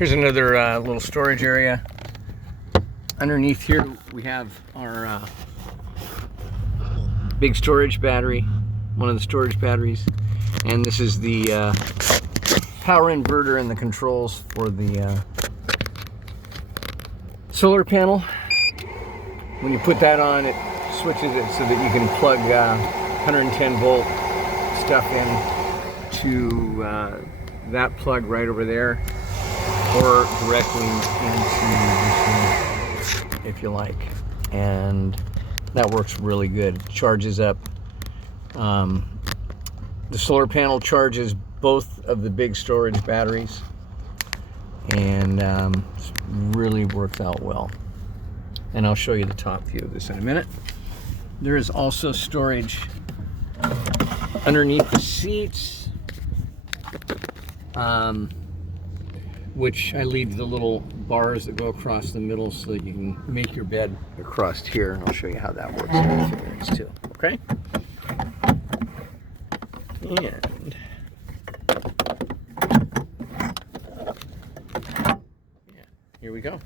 Here's another little storage area. Underneath here we have our big storage battery, one of the storage batteries, and this is the power inverter and the controls for the solar panel. When you put that on, it switches it so that you can plug 110 volt stuff in to that plug right over there, or directly into the machine if you like, and that works really good. It charges up. The solar panel charges both of the big storage batteries, and really works out well. And I'll show you the top view of this in a minute. There is also storage underneath the seats, which I leave the little bars that go across the middle so that you can make your bed across here, and I'll show you how that works in a few minutes too. Okay? And yeah, here we go.